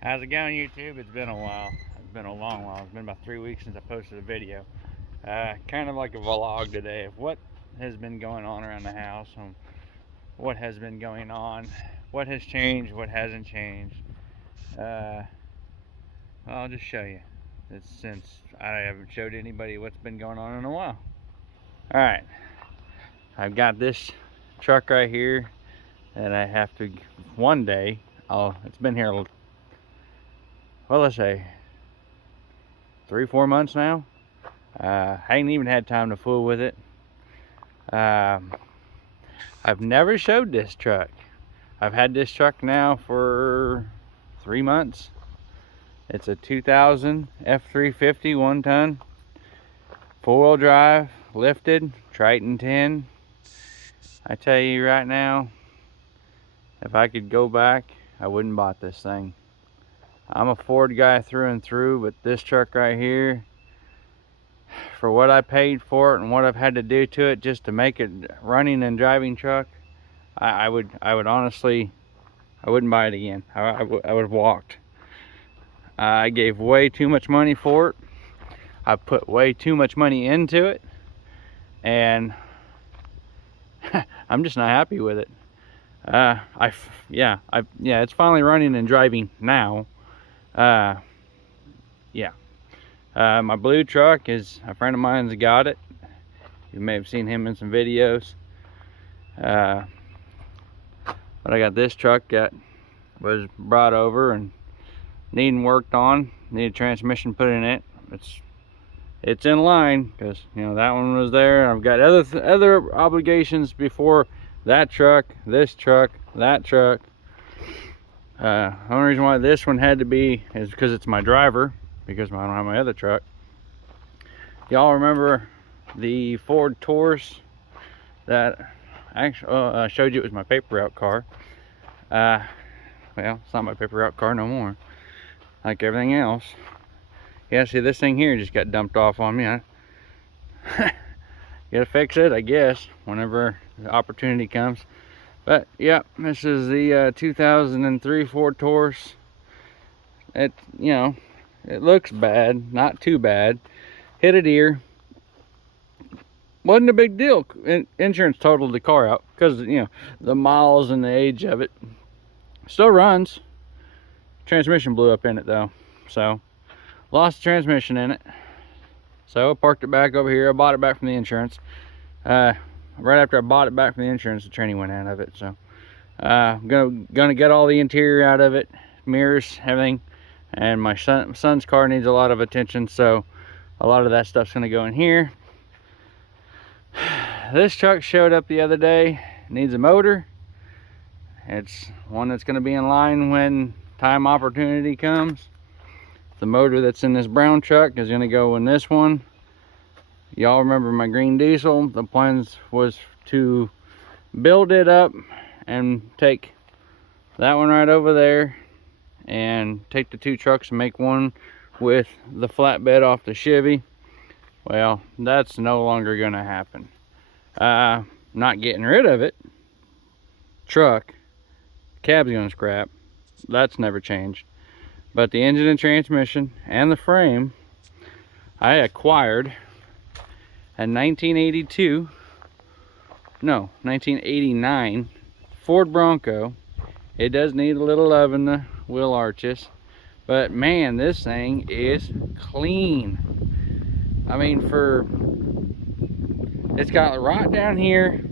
How's it going, YouTube? It's been a while. It's been a long while. It's been about 3 weeks since I posted a video. Kind of like a vlog today of what has been going on around the house, and what has been going on, what has changed, what hasn't changed. I'll just show you. It's since I haven't showed anybody what's been going on in a while. Alright, I've got this truck right here that I have to, one day, it's been here, well, let's say 3-4 months now. I ain't even had time to fool with it. I've never showed this truck. I've had this truck now for 3 months. It's a 2000 F350 1-ton, 4-wheel drive, lifted, Triton 10. I tell you right now, if I could go back, I wouldn't bought this thing. I'm a Ford guy through and through, but this truck right here, for what I paid for it and what I've had to do to it just to make it running and driving truck, I would honestly, I wouldn't buy it again. I would have walked. I gave way too much money for it. I put way too much money into it, and I'm just not happy with it. Yeah, it's finally running and driving now. My blue truck is a friend of mine's got it. You may have seen him in some videos. But I got this truck that was brought over and needing worked on. Need a transmission put in it. It's in line because that one was there. I've got other obligations before that truck, this truck, that truck. The only reason why this one had to be is because it's my driver, because I don't have my other truck. Y'all remember the Ford Taurus that actually I showed you? It was my paper route car. Well, it's not my paper route car no more, like everything else. Yeah, see, this thing here just got dumped off on me. Gotta fix it, I guess, whenever the opportunity comes. But yeah, this is the 2003 Ford Taurus. It looks bad, not too bad. Hit a deer. Wasn't a big deal. Insurance totaled the car out because the miles and the age of it. Still runs. Transmission blew up in it though, so lost the transmission in it. So I parked it back over here. I bought it back from the insurance. Right after I bought it back from the insurance, the tranny went out of it. So I'm gonna get all the interior out of it, mirrors, everything. And my son's car needs a lot of attention, so a lot of that stuff's gonna go in here. This truck showed up the other day. Needs a motor. It's one that's gonna be in line when time opportunity comes. The motor that's in this brown truck is gonna go in this one. Y'all remember my green diesel? The plans was to build it up and take that one right over there and take the two trucks and make one with the flatbed off the Chevy. Well, that's no longer gonna happen. Not getting rid of it. Truck, cab's gonna scrap. That's never changed. But the engine and transmission and the frame I acquired a 1989 Ford Bronco. It does need a little love in the wheel arches, but man, this thing is clean. I mean, it's got right down here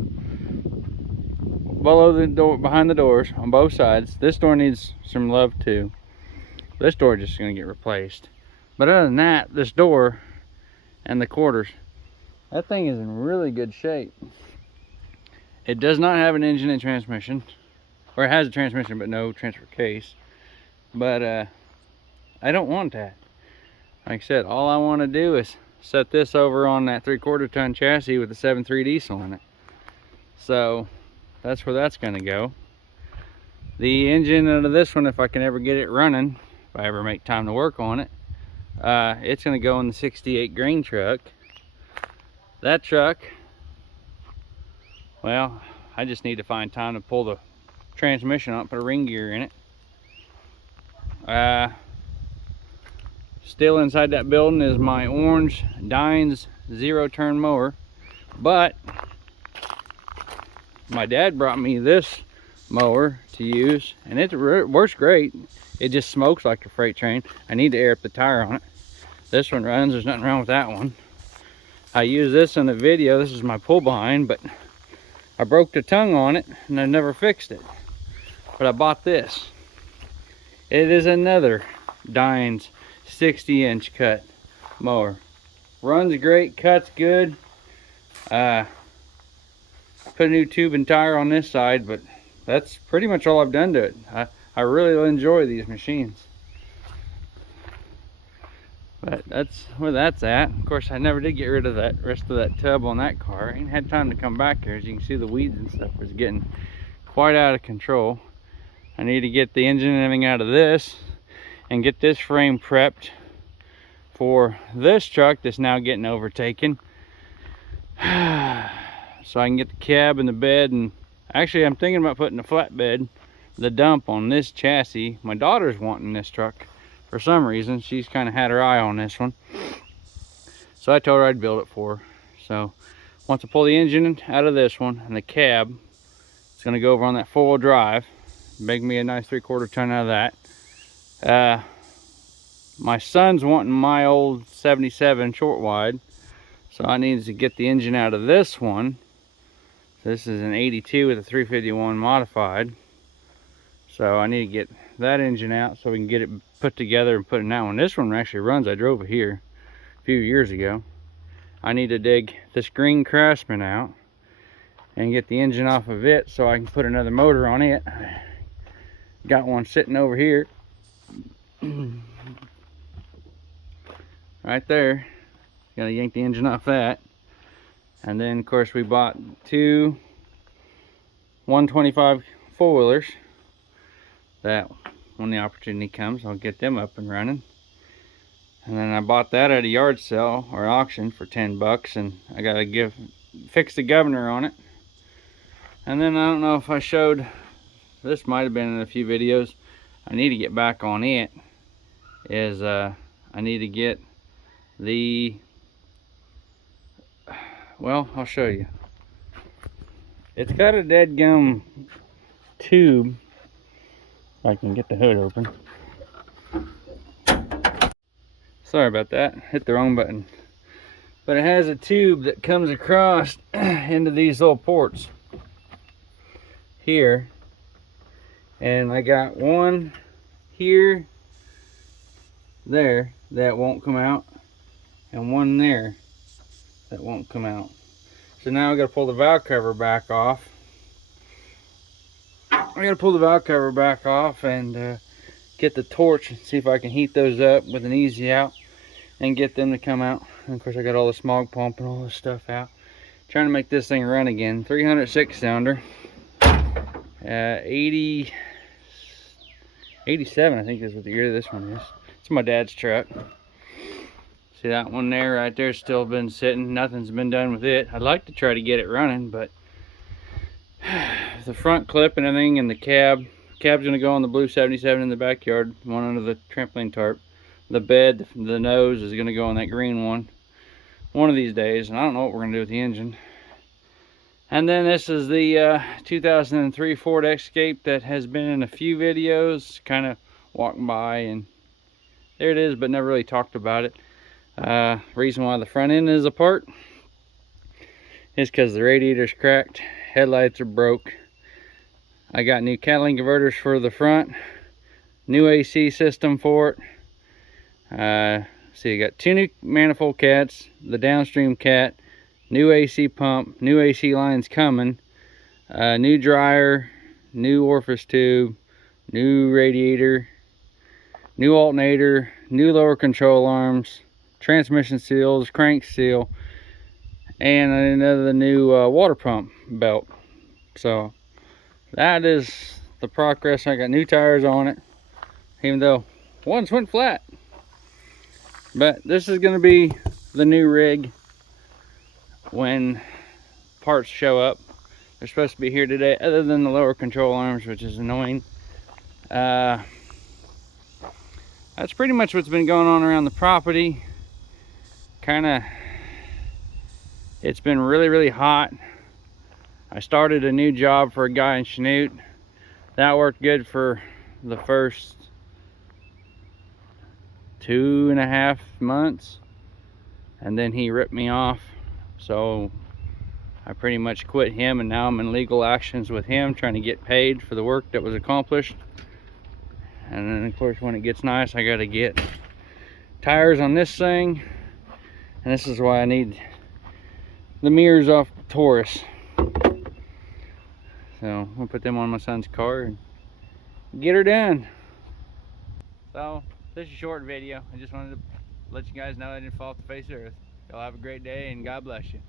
below the door, behind the doors on both sides. This door needs some love too. This door just gonna get replaced, but other than that, this door and the quarters, that thing is in really good shape. It does not have an engine and transmission, or it has a transmission but no transfer case. But I don't want that. Like I said, all I want to do is set this over on that 3/4 ton chassis with a 7.3 diesel in it. So that's where that's going to go. The engine out of this one, if I can ever get it running, if I ever make time to work on it, it's going to go in the 68 grain truck. That truck, well, I just need to find time to pull the transmission out, put a ring gear in it. Still inside that building is my orange Dines 0-turn mower, but my dad brought me this mower to use, and it works great. It just smokes like a freight train. I need to air up the tire on it. This one runs, there's nothing wrong with that one. I use this in the video. This is my pull behind, but I broke the tongue on it and I never fixed it. But I bought this. It is another Dines 60-inch cut mower. Runs great, cuts good. Put a new tube and tire on this side, but that's pretty much all I've done to it. I really enjoy these machines. But that's where that's at. Of course, I never did get rid of that rest of that tub on that car. I ain't had time to come back here. As you can see, the weeds and stuff is getting quite out of control. I need to get the engine and everything out of this and get this frame prepped for this truck that's now getting overtaken. So I can get the cab and the bed, and actually I'm thinking about putting the flatbed, the dump on this chassis. My daughter's wanting this truck for some reason. She's kind of had her eye on this one. So I told her I'd build it for her. So once I pull the engine out of this one and the cab, it's gonna go over on that 4-wheel drive. Make me a nice 3/4 ton out of that. My son's wanting my old 77 short wide, so I need to get the engine out of this one. This is an 82 with a 351 modified, so I need to get that engine out so we can get it put together and put in that one. This one actually runs. I drove it here a few years ago. I need to dig this green Craftsman out and get the engine off of it so I can put another motor on it. Got one sitting over here. Right there. Gotta yank the engine off that. And then of course we bought two 125 four-wheelers that when the opportunity comes I'll get them up and running. And then I bought that at a yard sale or auction for 10 bucks, and I gotta fix the governor on it. And then I don't know if I showed, this might have been in a few videos, I need to get back on it, is I need to get the, well, I'll show you. It's got a dead gum tube. If I can get the hood open. Sorry about that, hit the wrong button. But it has a tube that comes across into these little ports here. And I got one here, there, that won't come out, and one there that won't come out. So now I gotta pull the valve cover back off. I gotta pull the valve cover back off and get the torch and see if I can heat those up with an easy out and get them to come out. And of course I got all the smog pump and all this stuff out. Trying to make this thing run again. 306 cylinder. 87 I think is what the year this one is. It's my dad's truck. See that one there right there, still been sitting. Nothing's been done with it. I'd like to try to get it running, but the front clip and everything and the cab's gonna go on the blue 77 in the backyard, one under the trampoline tarp. The bed, the nose is gonna go on that green one of these days, and I don't know what we're gonna do with the engine. And then this is the 2003 Ford Escape that has been in a few videos, kind of walking by, and there it is, but never really talked about it. Reason why the front end is apart is because the radiator's cracked, headlights are broke. I got new catalytic converters for the front, new AC system for it. See, you got two new manifold cats, the downstream cat, new AC pump, new AC lines coming, new dryer, new orifice tube, new radiator, new alternator, new lower control arms, transmission seals, crank seal, and another new water pump belt. So that is the progress. I got new tires on it, even though once went flat. But this is going to be the new rig when parts show up. They're supposed to be here today, other than the lower control arms, which is annoying. that's pretty much what's been going on around the property. It's been really hot. I started a new job for a guy in Chanute. That worked good for the first 2.5 months, and then he ripped me off. So I pretty much quit him, and now I'm in legal actions with him trying to get paid for the work that was accomplished. And then of course when it gets nice, I got to get tires on this thing, and this is why I need the mirrors off the Taurus. So I'm gonna put them on my son's car and get her done. So this is a short video. I just wanted to let you guys know I didn't fall off the face of the earth. Y'all have a great day, and God bless you.